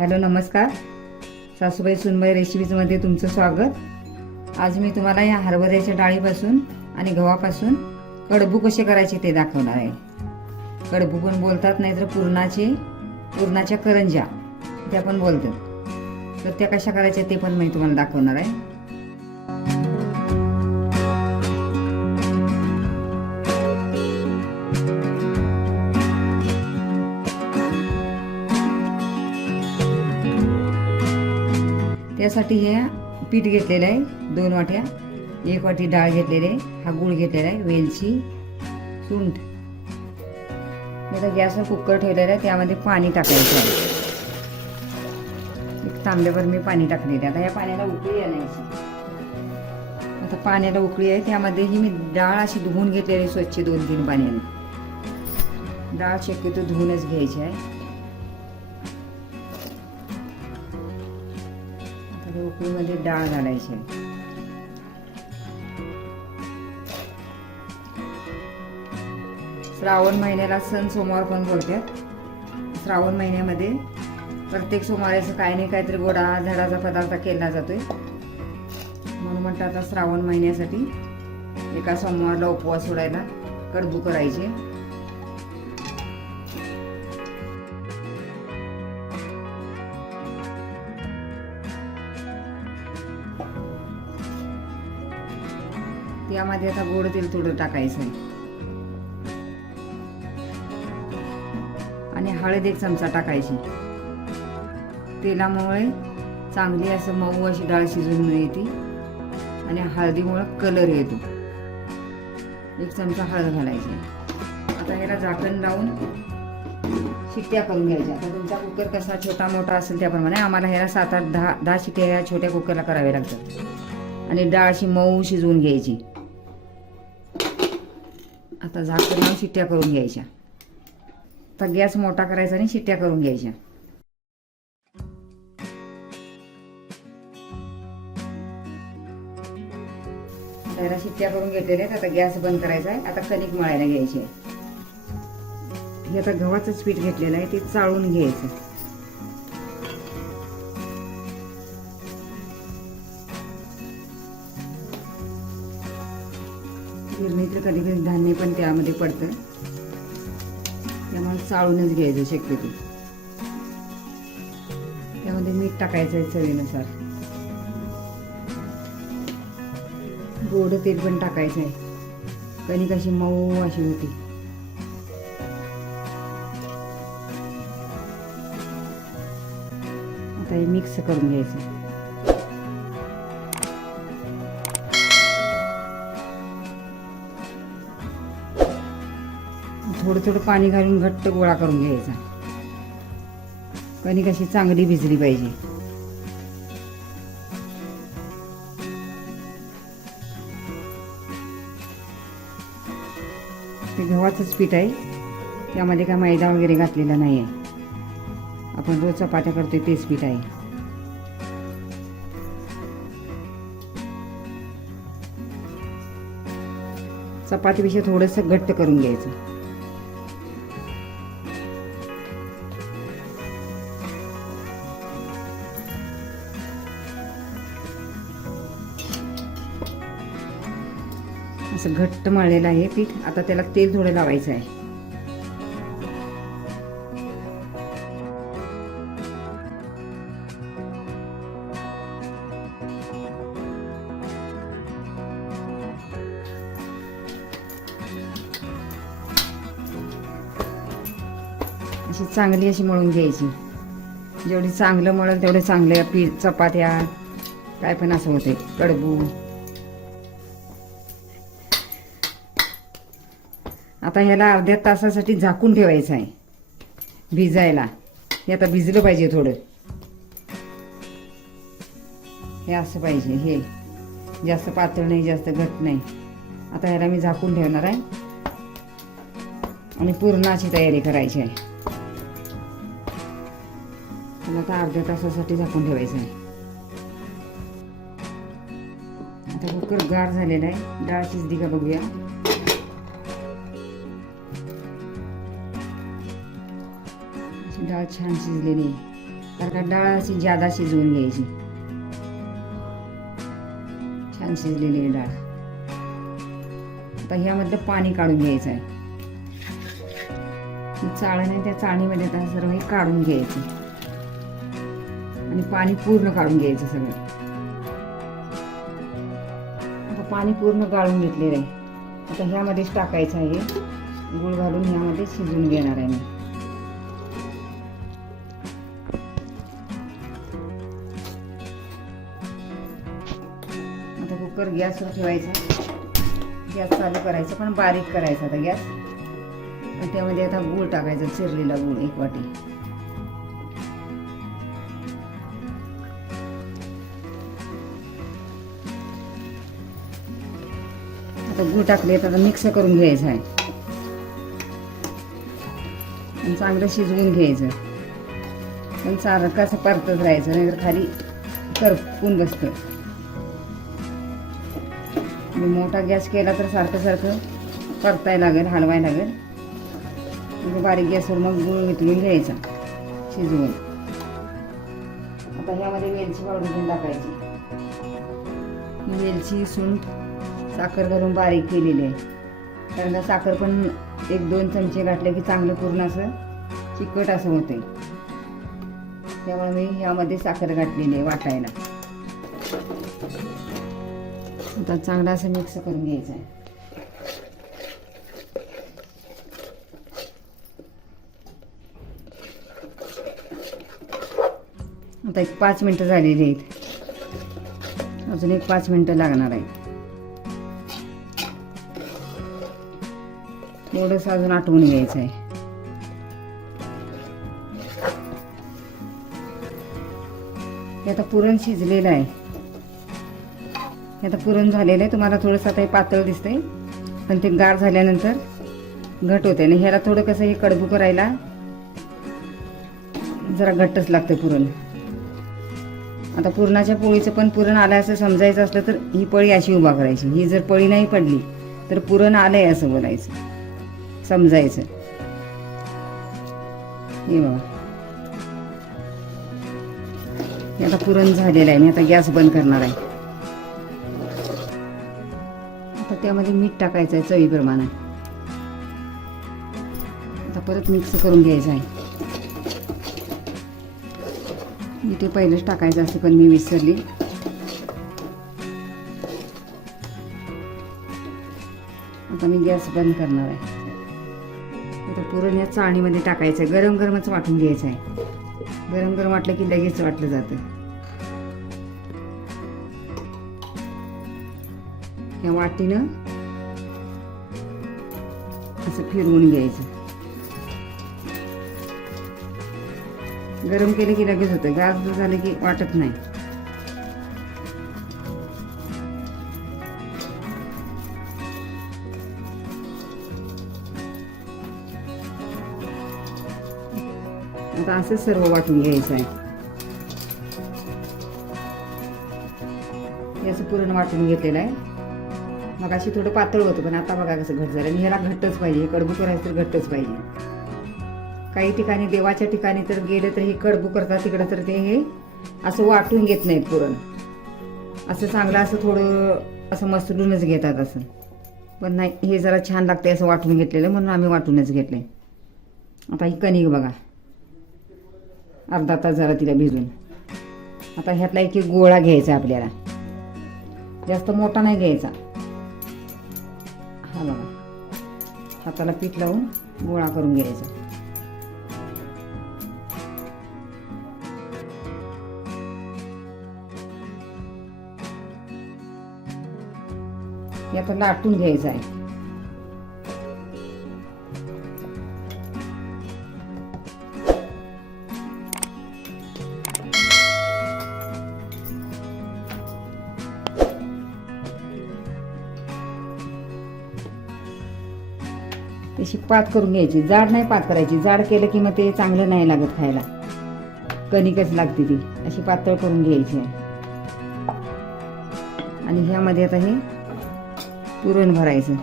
hello नमस्कार सासूबाई सुनबाई रेसिपीजमध्ये तुमचं स्वागत आज मी तुम्हाला या हरभऱ्याच्या डाळीपासून आणि गव्हापासून कडबू कसे करायचे ते दाखवणार आहे कडबू पण बोलतात नाहीतर पुरणाचे पुरणाच्या करंजा त्या पण बोलतात तर त्या कशा करायच्या ते पण मी तुम्हाला दाखवणार आहे त्यासाठी हे पीठ घेतलेलं आहे दोन वाट्या एक वाटी डाळ घेतलेली आहे हा गूळ घेतलेला आहे वेलची सुंठ आता गॅसवर कुकर ठेवलेला आहे त्यामध्ये पाणी टाकायचं आहे एक तांब्यावर मी पाणी टाकलेलं आहे आता या पाण्याला उकळी आणायची आता पाण्याला उकळी आहे त्यामध्ये ही मी डाळ अशी धुवून घेतलेली स्वच्छ दोन तीन पाण्याने डाळ शक्यतो धुवूनच घ्यायची आहे मध्ये डाळ घालायची श्रावण महिन्याला सण सोमवार पण बोलतात श्रावण महिन्यामध्ये प्रत्येक सोमवारी असं काही नाही काहीतरी गोडा झाडाचा पदार्थ केला जातोय म्हणून म्हटलं आता श्रावण महिन्यासाठी एका सोमवारला उपवास सोडायला कडबू करायचे त्यामध्ये आता गोड तेल थोडं टाकायचं आहे आणि हळद एक चमचा टाकायची तेलामुळे चांगली असं मऊ अशी डाळ शिजून येते आणि हळदीमुळं कलर येतो एक चमचा हळद घालायची आता ह्याला झाकण लावून शिट्ट्या करून घ्यायच्या आता तुमचा कुकर कसा छोटा मोठा असेल त्याप्रमाणे आम्हाला ह्याला सात आठ दहा दहा शिट्ट्या ह्या छोट्या कुकरला कराव्या लागतात आणि डाळ अशी मऊ शिजवून घ्यायची आता झाकून शिट्ट्या करून घ्यायच्या आता गॅस मोठा करायचा आणि शिट्ट्या करून घ्यायच्या त्याला शिट्ट्या करून घेतलेल्या आहेत आता गॅस बंद करायचा आहे आता कणिक मळायला घ्यायची आहे हे आता गव्हाचंच पीठ घेतलेलं आहे ते चाळून घ्यायचं तर कधी कधी धान्य पण त्यामध्ये पडतं त्यामुळे चाळूनच घ्यायचं शक्यतो त्यामध्ये मीठ टाकायचं आहे चवीनुसार गोड तेल पण टाकायचं आहे कणिक अशी मऊ अशी होती आता हे मिक्स करून घ्यायचं थोडं थोडं पाणी घालून घट्ट गोळा करून घ्यायचा कणिक कशी चांगली भिजली पाहिजे ते गव्हाचंच पीठ आहे त्यामध्ये काय मैदा वगैरे घातलेला नाही आहे आपण रोज चपात्या करतोय तेच पीठ आहे चपातीपेक्षा थोडंसं घट्ट करून घ्यायचं घट्ट मळलेलं आहे पीठ आता त्याला तेल थोडं लावायचं आहे अशी चांगली अशी मळून घ्यायची जेवढी चांगलं मळेल तेवढे चांगल्या पीठ चपात्या काय पण असं होते कडबू आता ह्याला अर्ध्या तासासाठी झाकून ठेवायचं आहे भिजायला हे आता भिजलं पाहिजे थोडं हे असं पाहिजे हे जास्त पातळ नाही जास्त घट नाही आता ह्याला मी झाकून ठेवणार आहे आणि पुरणाची तयारी करायची आहे आता अर्ध्या तासासाठी झाकून ठेवायचं आहे आता कुकर गार झालेला आहे डाळ दिघा का बघूया डाळ छान शिजलेली आहे का डाळ अशी ज्यादा शिजवून घ्यायची छान शिजलेली आहे डाळ आता ह्यामध्ये पाणी काढून घ्यायचं आहे चाळण त्या चाळणीमध्ये आता सर्व हे काढून घ्यायचे आणि पाणी पूर्ण काढून घ्यायचं सगळं आता पाणी पूर्ण गाळून घेतलेलं आहे आता ह्यामध्येच टाकायचं आहे गुळ घालून ह्यामध्ये शिजून घेणार आहे मी गॅस गॅसवर ठेवायचा गॅस चालू करायचा पण बारीक करायचा आता गॅस आणि त्यामध्ये आता गूळ टाकायचा चिरलेला गूळ एक वाटी आता गूळ टाकले आता मिक्स करून घ्यायचं आहे चांगलं शिजवून घ्यायचं पण चांगलं कसं परतच राहायचं नाही तर खाली करपून बसतं मोठा गॅस केला तर सारखं सारखं करताय लागेल हलवाय लागेल म्हणजे बारीक गॅसवर मग गुळ वितळून घ्यायचा शिजवून आता ह्यामध्ये वेलची पावडर पण टाकायची वेलची सुंठ साखर घालून बारीक केलेली आहे कारण साखर पण एक दोन चमचे घातले की चांगलं पूर्ण असं चिकट असं होते त्यामुळे मी ह्यामध्ये साखर घातलेली आहे वाटायला आता चांगला असं मिक्स करून घ्यायचं आहे आता एक पाच मिनटं झालेली आहेत अजून एक पाच मिनटं लागणार आहेत थोडस अजून आठवून घ्यायचं आहे हे आता पुरण शिजलेलं आहे हे आता पुरण झालेलं आहे तुम्हाला थोडंसं आता हे पातळ दिसतंय पण ते गार झाल्यानंतर घट होते आणि ह्याला थोडं कसं हे कडबू करायला जरा घट्टच लागतं पुरण आता पुरणाच्या पोळीचं पण पुरण आलं असं समजायचं असलं तर ही पळी अशी उभा करायची ही जर पळी नाही पडली तर पुरण आलंय असं बोलायचं समजायचं हे बाबा आता पुरण झालेलं आहे मी आता गॅस बंद करणार आहे त्यामध्ये मीठ टाकायचं आहे चवीप्रमाणे आता परत मिक्स करून घ्यायचं आहे मी ते पहिलंच टाकायचं असं पण मी विसरली आता मी गॅस बंद करणार आहे आता पुरण या चाळणीमध्ये टाकायचं आहे गरम गरमच वाटून घ्यायचं आहे गरम गरम वाटलं की लगेच वाटलं जातं या वाटीनं असं फिरवून घ्यायचं गरम केलं की लगेच होतं गाज झालं की वाटत नाही आता असं सर्व वाटून घ्यायचं आहे असं पुरण वाटून घेतलेलं आहे मग अशी थोडं पातळ होतं पण आता बघा कसं घट झालं आणि ह्याला घट्टच पाहिजे हे कडबू करायचं तर घट्टच पाहिजे काही ठिकाणी देवाच्या ठिकाणी तर गेलं तर हे कडबू करतात तिकडं तर ते हे असं वाटून घेत नाहीत पुरण असं चांगलं असं थोडं असं मसरूनच घेतात असं पण नाही हे जरा छान लागते असं वाटून घेतलेलं म्हणून आम्ही वाटूनच घेतलं आता ही कणिक बघा अर्धा तास जरा तिला भिजून आता ह्यातला एक गोळा घ्यायचा आपल्याला जास्त मोठा नाही घ्यायचा हा हाताला पीठ लावून गोळा करून घ्यायचा आता लाटून घ्यायचं आहे तशी पात करून घ्यायची जाड नाही पात करायची जाड केलं की मग ते चांगलं नाही लागत खायला कणिकच लागते ती अशी पातळ करून घ्यायची आहे आणि ह्यामध्ये आता हे पुरण भरायचं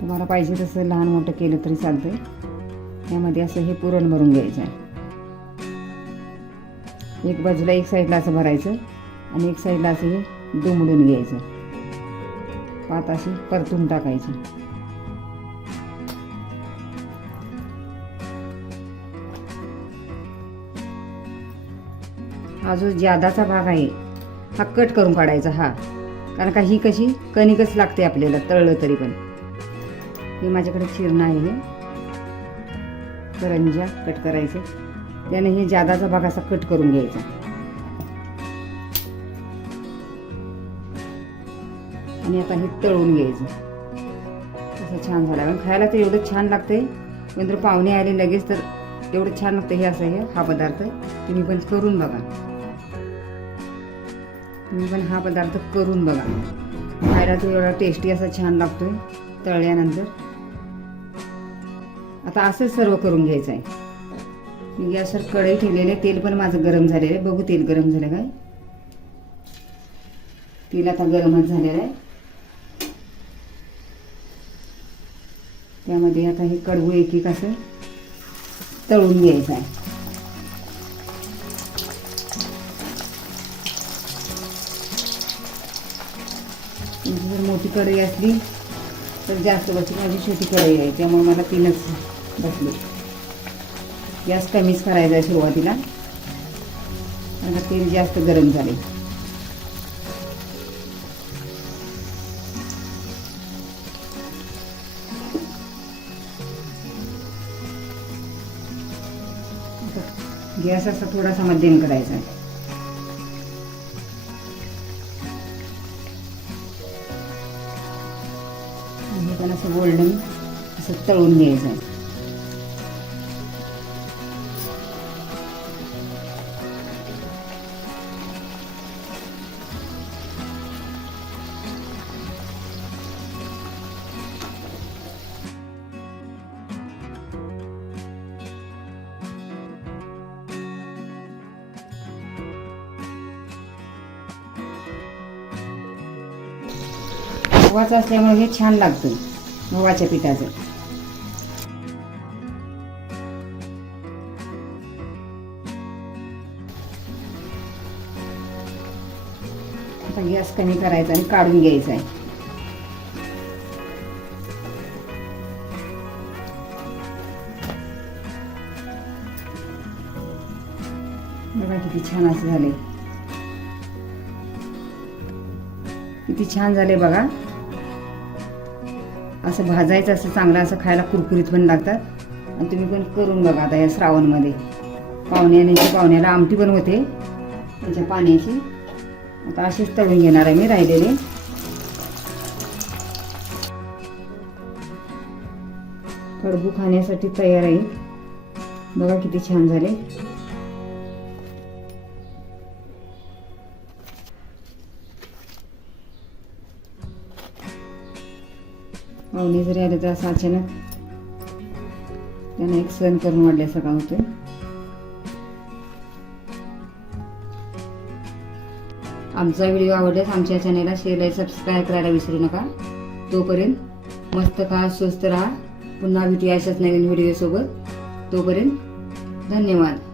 तुम्हाला पाहिजे तसं लहान मोठं केलं तरी चालतंय त्यामध्ये असं हे पुरण भरून घ्यायचं आहे एक बाजूला एक साईडला असं भरायचं आणि एक साईडला असं हे दुमडून घ्यायचं पाताशी परतून टाकायचं हा जो जादाचा भाग आहे हा कट करून काढायचा हा कारण का ही कशी कणिकच लागते आपल्याला तळलं तरी पण हे माझ्याकडे चिरणं आहे हे करंजा कट करायचं त्याने हे जादाचा भाग असा कट करून घ्यायचा आणि आता हे तळून घ्यायचं असं छान झालं कारण खायला तर एवढं छान लागतंय नंतर पाहुणे आले लगेच तर एवढं छान लागतं हे असं हे हा पदार्थ तुम्ही पण करून बघा तुम्ही पण हा पदार्थ करून बघा खायला तर एवढा टेस्टी असा छान लागतोय तळल्यानंतर आता असंच सर्व करून घ्यायचं आहे मी गॅसवर कढई ठेवलेले तेल पण माझं गरम झालेलं आहे बघू तेल गरम झालं काय तेल आता गरमच झालेलं आहे त्यामध्ये आता हे कडवू एक एक असं तळून घ्यायचं आहे म्हणजे जर मोठी कढई असली तर जास्त बसली माझी छोटी कढई आहे त्यामुळे मला तीनच बसले गॅस कमीच करायचा आहे सुरुवातीला आता तेल जास्त गरम झाले गॅस असा थोडासा मध्यम करायचा आहे पण असं गोल्डन असं तळून घ्यायचं गव्हाचं असल्यामुळे हे छान लागतं गव्हाच्या पिठाचं आता गॅस कमी करायचा आणि काढून घ्यायचा आहे बघा किती छान असे झाले किती छान झाले बघा असं भाजायचं असं चांगलं असं खायला कुरकुरीत पण लागतात आणि तुम्ही पण करून बघा आता या श्रावणमध्ये पाहुण्याने पाहुण्याला आमटी पण होते त्याच्या पाण्याची आता अशीच तळून घेणार आहे मी राहिलेले कडबू खाण्यासाठी तयार आहे बघा किती छान झाले पाहुणे जरी आले तर असं अचानक त्यांना एक सण करून वाढले सकाळ होते आमचा व्हिडिओ आवडल्यास आमच्या चॅनेलला शेअर आणि सबस्क्राईब करायला विसरू नका तोपर्यंत मस्त खा स्वस्त राहा पुन्हा भेटूया अशाच नवीन व्हिडिओसोबत तोपर्यंत धन्यवाद